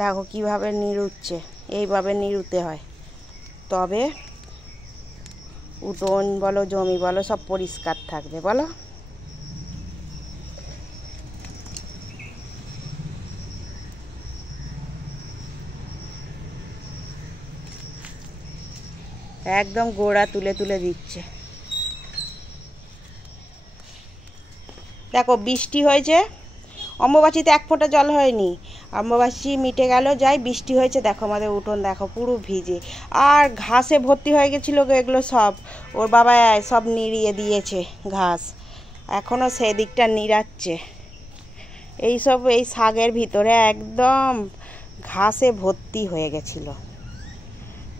দেখো কিভাবে নিড়ুচ্ছে, এইভাবে নিড়ুতে হয়, তবে উঠোন বলো জমি বলো সব পরিষ্কার থাকবে বলো। একদম গোড়া তুলে তুলে দিচ্ছে। দেখো বৃষ্টি হয়েছে, অম্বুবাচীতে এক ফোঁটা জল হয়নি, অম্বুবাচী মিটে গেল যাই, বৃষ্টি হয়েছে, দেখো আমাদের উঠোন দেখো পুরো ভিজে, আর ঘাসে ভর্তি হয়ে গেছিলো এগুলো সব, ওর বাবা সব নিড়িয়ে দিয়েছে ঘাস, এখনও সেদিকটা নিড়াচ্ছে। এইসব এই শাকের ভিতরে একদম ঘাসে ভর্তি হয়ে গেছিলো,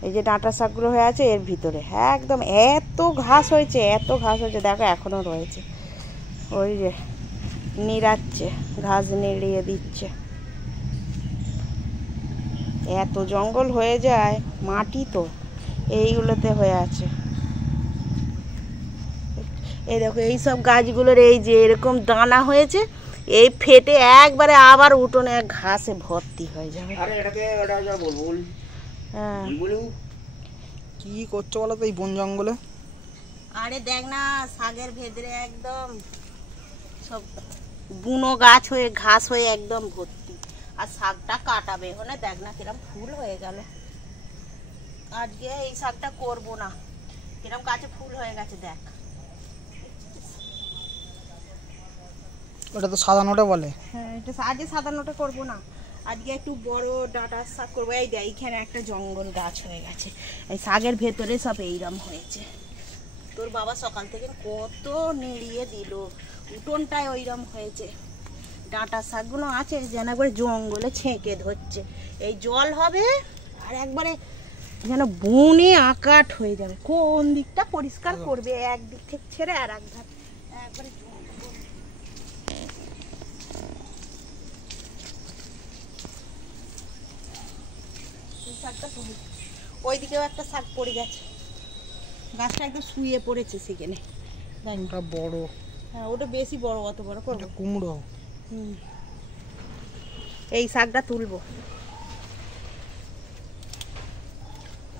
এই যে ডাঁটা শাকগুলো হয়ে আছে এর ভিতরে একদম এত ঘাস হয়েছে, এত ঘাস হয়েছে, দেখো এখনও রয়েছে, ওই যে নিড়াচ্ছে, ঘাস নিড়িয়ে দিচ্ছে। এত জঙ্গল হয়ে যায়, মাটি তো এইগুলোতে হয়ে আছে। এই দেখো এইসব গাছগুলোর এই যে এরকম দানা হয়েছে, এই ফেটে একবারে আবার উঠোনে ঘাসে ভর্তি হয়ে যাবে। হ্যাঁ কি করছো বলো তো এই বন জঙ্গলে? আরে দেখ না শাকের ভেতরে একদম সব বুনো গাছ হয়ে ঘাস হয়ে একদম ভর্তি, আর শাকটা কাটাবে হলে দেখ না কিরম ফুল হয়ে গেল। আজকে এই শাকটা করবো না, কিরম গাছে ফুল হয়ে গেছে দেখ। ওটা তো সাদানোটা বলে। হ্যাঁ এটা আজকে সাদানোটা করবো না, আজকে একটু বড় ডাঁটার শাক করবো। এই দেখ এইখানে একটা জঙ্গল গাছ হয়ে গেছে, এই শাকের ভেতরে সব এইরকম হয়েছে। তোর বাবা সকাল থেকে কত নেড়িয়ে দিল, উঠোনটায় ওইরকম হয়েছে। ডাঁটার শাকগুলো আছে যেন একবারে জঙ্গলে ছেঁকে ধরছে, এই জল হবে আর একবারে যেন বনে আকাট হয়ে যাবে। কোন দিকটা পরিষ্কার করবে, একদিক থেকে ছেড়ে আর এক ধার একবারে জঙ্গল। এই শাকটা ওইদিকেও একটা শাক পড়ে গেছে, গাছটা একদম শুয়ে পড়েছে সেখানে। ওটা বড়, হ্যাঁ ওটা বেশি বড়, অত বড় করবো কুমড়ো। এই শাকটা তুলবো।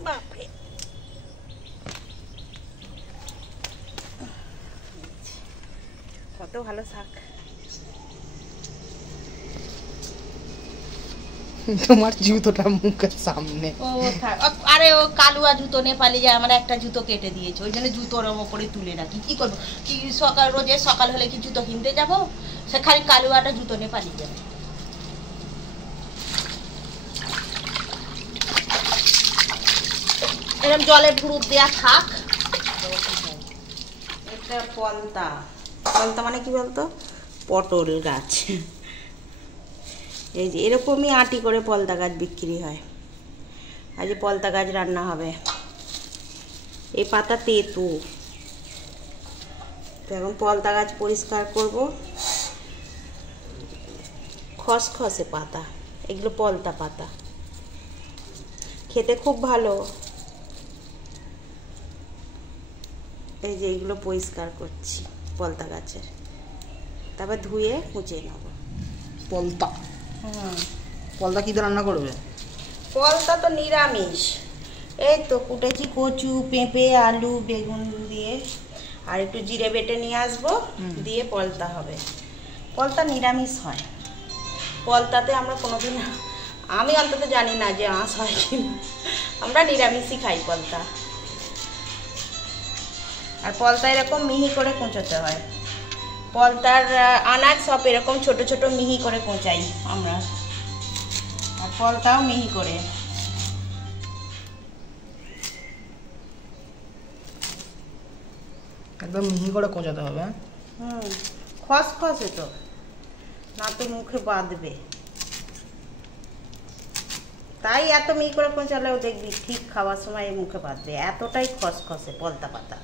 বাপরে কত ভালো শাক। তোমার জুতোটা মুখের সামনে। আরে ও কালুয়া জুতো নেপালি যায়, আমার একটা জুতো কেটে দিয়েছে, ওই জন্য জুতোর ওপরে তুলে রাখি। কি করবো, কি সকাল রোজে সকাল হলে কি জুতো কিনতে যাবো, সে খালি কালুয়াটা জুতো নেপালি যাবে। এরকম জলে ভুরুত দেওয়া থাক। এটা পলতা, পলতা মানে কি বলতো, পটল গাছ। এই যে এরকমই আটি করে পলতা গাছ বিক্রি হয়, আজ পলতা গাছ রান্না হবে। এই পাতা তেঁতু, তো এখন পলতা গাছ পরিষ্কার করব। খসখসে পাতা, এগুলো পলতা পাতা, খেতে খুব ভালো। এই যে এগুলো পরিষ্কার করছি পলতা গাছের, তারপর ধুয়ে কুচিয়ে নেব। পলতা, পলতা কি দিয়ে রান্না করবে? পলতা তো নিরামিষ, এই তো কুটেছি কচু পেঁপে আলু বেগুন দিয়ে, আর একটু জিরে বেটে নিয়ে আসবো, দিয়ে পলতা হবে। পলতা নিরামিষ হয়, পলতাতে আমরা কোনোদিন, আমি অন্তত জানি না যে আঁশ হয় কি, আমরা নিরামিষই খাই পলতা। আর পলতা এরকম মিহি করে কোঁচাতে হয়, পলতার আনাজ সব এরকম ছোট ছোট মিহি করে কোঁচাই আমরা, আর পলতাও মিহি করে। একদম মিহি করে কোঁচাতে হবে। খসখসে তো, না তো মুখে বাঁধবে, তাই এত মিহি করে কোঁচালেও দেখবি ঠিক খাওয়ার সময় মুখে বাঁধবে, এতটাই খসখসে পলতা পাতা।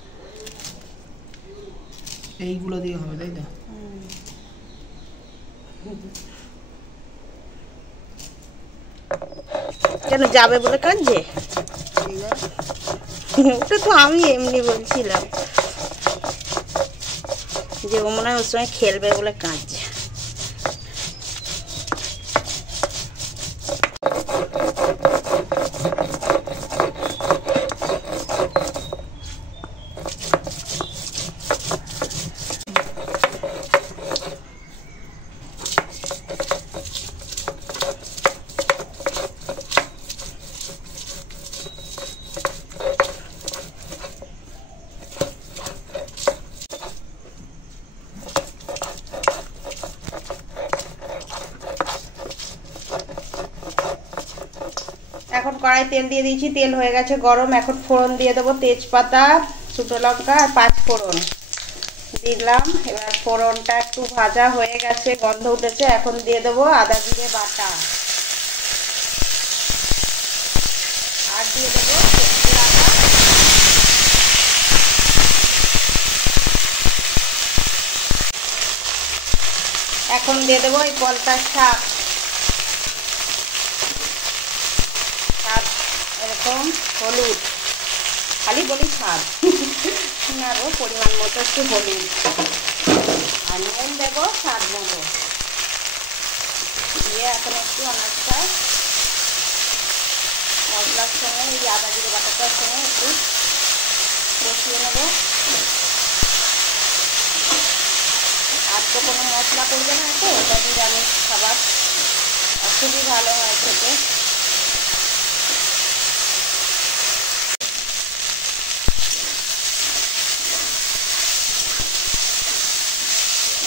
এইগুলো দিয়ে হবে তাই তো? কেন যাবে বলে কাঁদছে? ওটা তো আমি এমনি বলছিলাম যে ও মনে হয় ওর সঙ্গে খেলবে বলে কাঁদছে। কড়াই তেল দিয়ে দিয়েছি, তেল হয়ে গেছে গরম। এখন ফোড়ন দিয়ে দেবো, তেজপাতা, শুকনো লঙ্কা আর 5 ফোড়ন দিলাম। এবার ফোড়নটা একটু ভাজা হয়ে গেছে, গন্ধ উঠেছে, এখন দিয়ে দেবো আদা জিরে বাটা আর দিয়ে দেবো এখন দিয়ে দেবো এই পলতার শাক, এরকম হলুদ, খালি বলি স্বাদ না গো, পরিমাণ মতো একটু হলুদ আর নুন দেবো স্বাদ মতো দিয়ে এখন একটু অনাজটা মশলার সঙ্গে এই আদা জিরে বাটাটার সঙ্গে একটু কষিয়ে নেবো। আর তো কোনো মশলা করবে না, তো এটা নিরামিষ খাবার, খুবই ভালো হয় খেতে।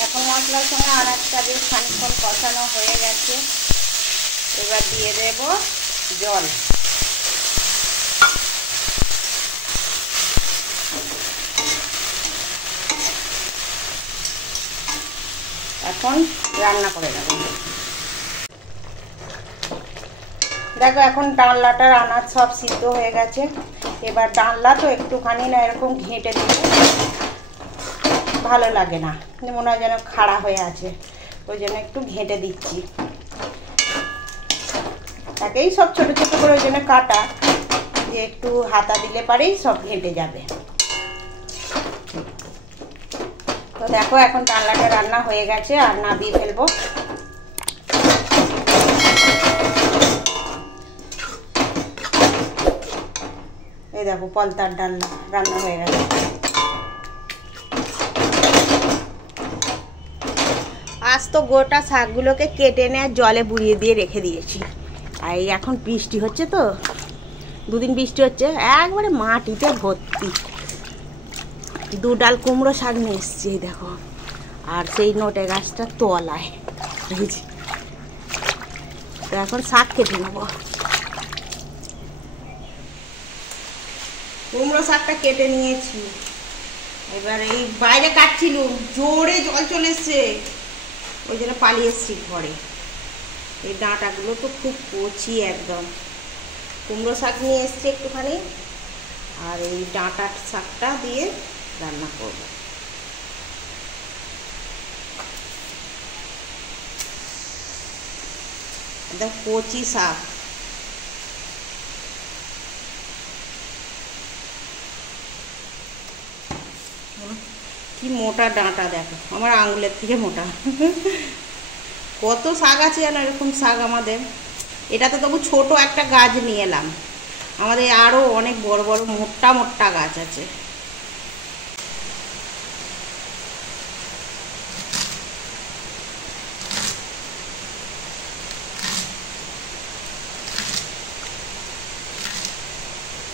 এখন মশলার সঙ্গে আর একটা বেশ খানিকক্ষণ কষানো হয়ে গেছে, এবার দিয়ে দেব জল। এখন রান্না করে নেব। দেখো এখন ডালনাটার আনাজ সব সিদ্ধ হয়ে গেছে। এবার ডালনা তো একটুখানি না এরকম ঘেঁটে দিলে ভালো লাগে না, মনে হয় যেন খাড়া হয়ে আছে, ওই জন্য একটু ঘেঁটে দিচ্ছি। তাকেই সব ছোট ছোট করে ওই জন্য কাটা, যে একটু হাতা দিলে পারেই সব ঘেঁটে যাবে। তো দেখো এখন ডালনাটা রান্না হয়ে গেছে, আর নামিয়ে ফেলবো। এই দেখো পলতার ডালনা রান্না হয়ে গেছে। আজ তো গোটা শাকগুলোকে কেটে নিয়ে জলে বুড়িয়ে দিয়ে রেখে দিয়েছি, আর এই এখন বৃষ্টি হচ্ছে, তো দুদিন বৃষ্টি হচ্ছে, একবারে মাটিতে ভর্তি। 2 ডাল কুমড়ো শাক নিয়ে এসছি দেখো, আর সেই নোটে গাছটা তলায়। তো এখন শাক কেটে নেব। কুমড়ো শাকটা কেটে নিয়েছি, এবার এই বাইরে কাটছিলুম, জোরে জল চলে এসছে, ওই জন্য পালিয়ে এসছি ঘরে। এই ডাঁটাগুলো তো খুব কচি একদম। কুমড়ো শাক নিয়ে এসছি একটুখানি, আর এই ডাঁটার শাকটা দিয়ে রান্না করব। একদম কচি শাক। কি মোটা ডাঁটা দেখো, আমার আঙুলের থেকে মোটা। কত শাক আছে জানো এরকম শাক আমাদের। এটা তো তবু ছোট একটা গাছ নিয়ে এলাম, আমাদের আরও অনেক বড় বড় মোটা মোটা গাছ আছে।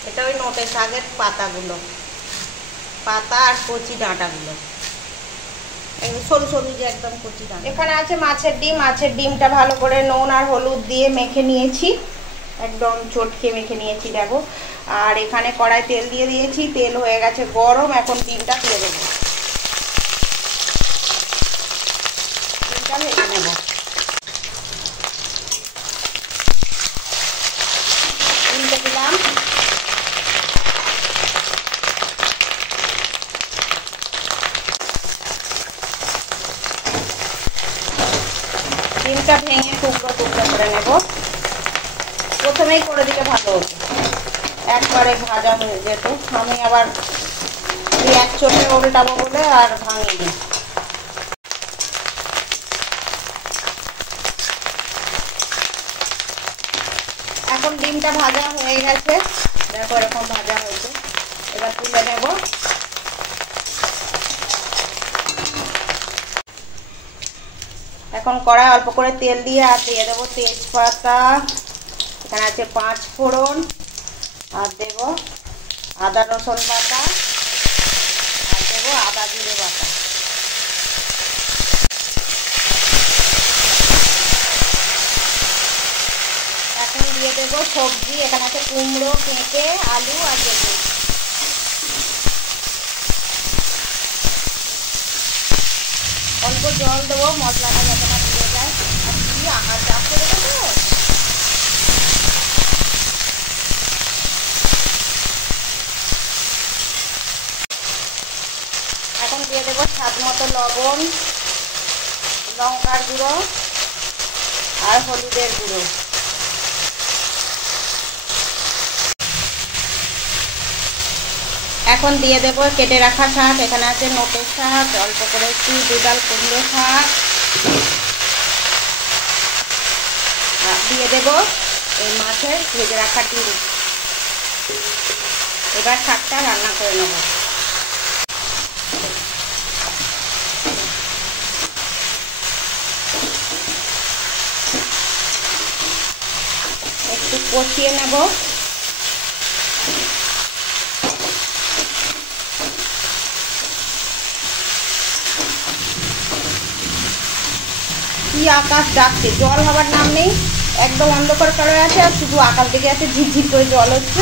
এটা ওই নোটে শাকের পাতাগুলো, পাতা আর কচি ডাঁটাগুলো, সরু সরু যে একদম কচি ডাঁটা। এখানে আছে মাছের ডিম, মাছের ডিমটা ভালো করে নুন আর হলুদ দিয়ে মেখে নিয়েছি, একদম চটকে মেখে নিয়েছি দেখো। আর এখানে কড়াই তেল দিয়ে দিয়েছি, তেল হয়ে গেছে গরম, এখন ডিমটা দিয়ে দেবো, ডিমটা ভেজে নেব। ডিমটা দিলাম, ডিমটা ভেঙে টুকরো টুকরো করে নেব। প্রথমেই করে দিলে ভালো হতো, একবারে ভাজা হয়ে যেত। আমি আবার এক চোটে উল্টাবো বলে আর ভাঙিনি। এখন ডিমটা ভাজা হয়ে গেছে দেখো, এরকম ভাজা হয়েছে, এবার তুলে নেব। এখন কড়াই অল্প করে তেল দিয়ে আর দিয়ে দেবো তেজপাতা, এখানে আছে 5 ফোড়ন, আর দেব আদা রসুন বাটা, আর দেব আদা জিরে বাটা। এখন দিয়ে দেবো সবজি। এখানে আছে কুমড়ো, পেঁপে, আলু আর বেগুন। অল্প জল দেবো মশলাটা যাতে না পুড়ে যায়। আর কি আকার চাপ করে দেবো। এখন দিয়ে দেবো স্বাদ মতো লবণ, লঙ্কার গুঁড়ো আর হলুদের গুঁড়ো। এখন দিয়ে দেবো কেটে রাখা শাক। এখানে আছে নোটের শাক, অল্প করে একটু দুডাল কুমড়ো শাক দিয়ে দেবো এই মাছের ভেজে রাখা ডিম। এবার শাকটা রান্না করে নেব। একটু কষিয়ে নেব। কি আকাশ ডাকছে, জল হবার নাম নেই। একদম অন্ধকার কালার আছে আর শুধু আকাশ দিকে আছে, ঝিরঝির করে জল হচ্ছে।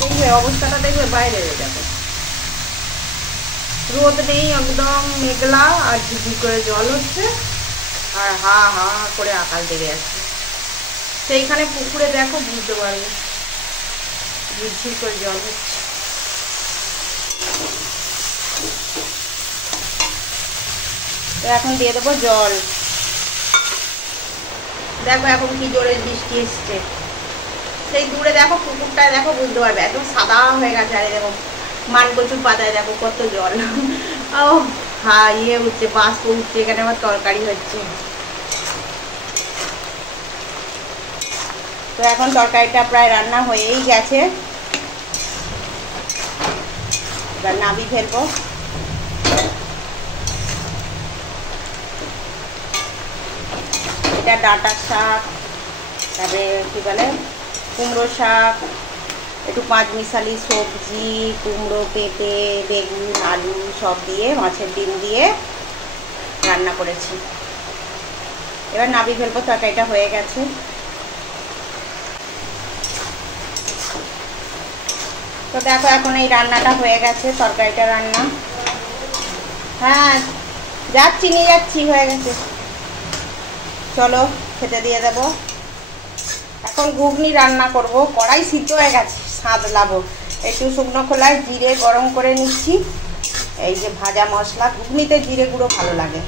দেখবে অবস্থাটা, দেখবে বাইরে হয়ে যাবে। রোদ নেই, একদম মেঘলা আর ঝিরঝির করে জল হচ্ছে আর হা হা করে আকাশ দিকে আছে। সেইখানে পুকুরে দেখো, বুঝতে পারবে ঝিরঝির করে জল হচ্ছে। তো এখন দিয়ে দেবো জল। দেখো এখন কি জোরে বৃষ্টি এসছে। সেই দূরে দেখো পুকুরটায় দেখো, বুঝতে পারবে একদম সাদা হয়ে গেছে। আরে দেখো মানকচুর পাতায় দেখো কত জল। ও হ্যাঁ, ইয়ে উঠছে, বাষ্প উঠছে। এখানে আমার তরকারি হচ্ছে। তো এখন তরকারিটা প্রায় রান্না হয়েই গেছে। এবার নাবি ফেলবো। এটা ডাঁটার শাক, তারপরে কী বলে কুমড়ো শাক, একটু পাঁচমিশালি সবজি, কুমড়ো, পেঁপে, বেগুন, আলু সব দিয়ে মাছের ডিম দিয়ে রান্না করেছি। এবার নাবি ফেলবো। তরকারিটা হয়ে গেছে। তো দেখো এখন এই রান্নাটা হয়ে গেছে, তরকারিটা রান্না। হ্যাঁ যাচ্ছি, নিয়ে যাচ্ছি, হয়ে গেছে। চলো খেতে দিয়ে দেবো। এখন ঘুগনি রান্না করব। কড়াই সিদ্ধ হয়ে গেছে, সাঁতলাবো। একটু শুকনো খোলায় জিরে গরম করে নিচ্ছি। এই যে ভাজা মশলা, ঘুগনিতে জিরে গুঁড়ো ভালো লাগে।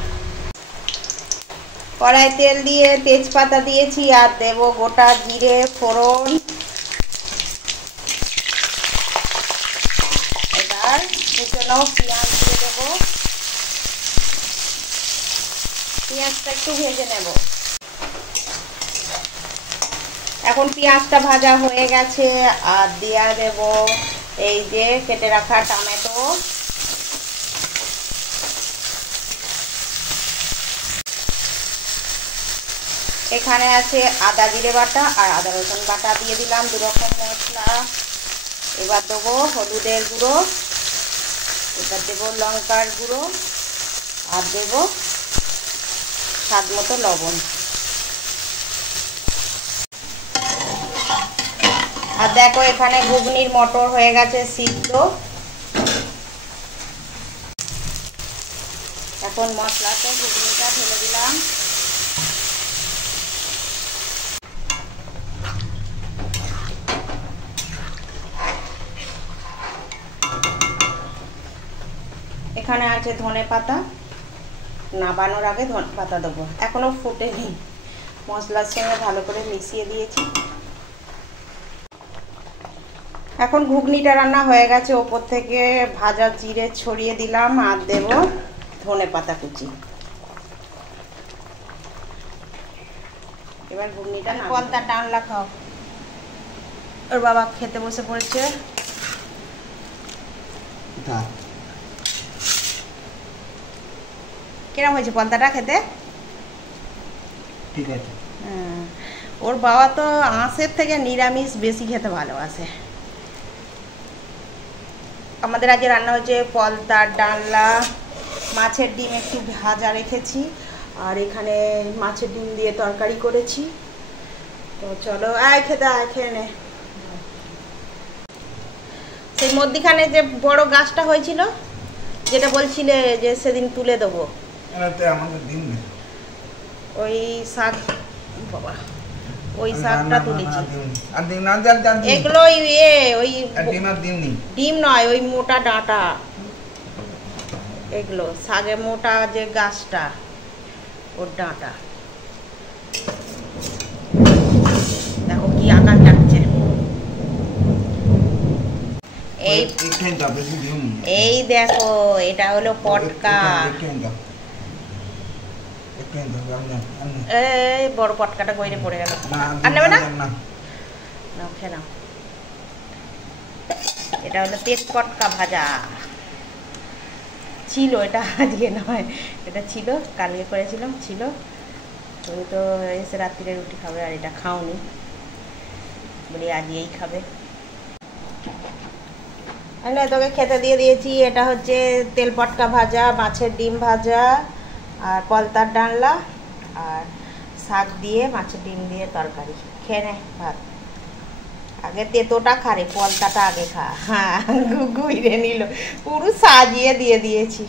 কড়াই তেল দিয়ে তেজপাতা দিয়েছি আর দেবো গোটা জিরে ফোড়ন। এবার কুচনো পেঁয়াজ দিয়ে দেবো। পেঁয়াজটা একটু ভেজে নেব। এখন পেঁয়াজটা ভাজা হয়ে গেছে আর দিয়ে দেব এই যে কেটে রাখা টমেটো। এখানে আছে আদা জিরে বাটা আর আদা রসুন বাটা দিয়ে দিলাম, 2 রকম মশলা। এবার দেবো হলুদের গুঁড়ো, এবার দেবো লঙ্কার গুঁড়ো আর দেবো স্বাদ মতো লবণ। আর দেখো এখানে ঘুগনির মটর হয়ে গেছে সিদ্ধ। এখন মশলাতে ঘুগনিটা ঢেলে দিলাম। এখানে আছে ধনে পাতা, নাবানোর আগে ধনে পাতা দেবো। এখনো ফোটেনি, মশলার সঙ্গে ভালো করে মিশিয়ে দিয়েছি। এখন ঘুগনিটা রান্না হয়ে গেছে, ওপর থেকে ভাজা জিরে ছড়িয়ে দিলাম আর দেব ধনে পাতা কুচি। এবার ঘুগনিটা পলতা টানলা খাও। ওর বাবা খেতে বসে পড়েছে। কিরম হয়েছে পলতাটা খেতে? ঠিক আছে। ওর বাবা তো আঁশের থেকে নিরামিষ বেশি খেতে ভালোবাসে। আমাদের আজকে রান্না হয়েছে পলতার ডালনা, মাছের ডিম একটু ভাজা রেখেছি আর এখানে মাছের ডিম দিয়ে তরকারি করেছি। তো চলো খেতে খেয়ে নে। সেই মধ্যিখানে যে বড় গাছটা হয়েছিল, যেটা বলছিলে যে সেদিন তুলে দেবো, ওই শাক, বাবা ওই শাকটা তুলেছি। এগুলো ওই ডিম নয়, ওই মোটা ডাঁটা, এগুলো শাকের মোটা যে গাছটা, ওর ডাঁটা। দেখো কি আকার লাগছে। এই দেখো, এটা হলো পটকা। এই বড় পটকাটা গইরে পড়ে গেল। আর নেবে না? নাও খেয়ে নাও। এটা হলো পেট পটকা ভাজা ছিল, এটা আজকে নয়, এটা ছিল কালকে করেছিলাম, ছিল। তুমি তো এসে রাত্রিরে রুটি খাবে, আর এটা খাওনি বলি আজ এই খাবে। আমি তোকে খেতে দিয়ে দিয়েছি। এটা হচ্ছে তেল পটকা ভাজা, মাছের ডিম ভাজা, আর পলতার ডালনা, আর শাক দিয়ে মাছের ডিম দিয়ে তরকারি। খেয়ে নে ভাত। আগে তেতোটা খারে, পলতাটা আগে খা। হ্যাঁ, ঘুরে নিল, পুরো সাজিয়ে দিয়ে দিয়েছি।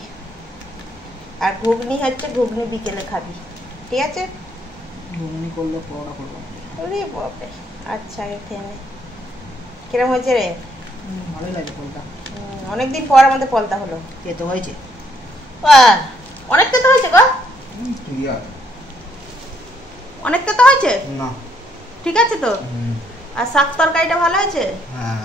আর ঘুগনি হচ্ছে, ঘুগনি বিকেলে খাবি, ঠিক আছে? ঘুগনি করলে পরোটা করবো। ওরে বাপরে, আচ্ছা আগে খেয়ে নে। কিরম হয়েছে রে? ভালোই লাগে পলতা। অনেকদিন পর আমাদের পলতা হলো। তেতো হয়েছে? অনেক তেতো হয়েছে গো। অনেক তেতো হয়েছে না, ঠিক আছে তো। আর শাক তরকারিটা ভালো হয়েছে? হ্যাঁ।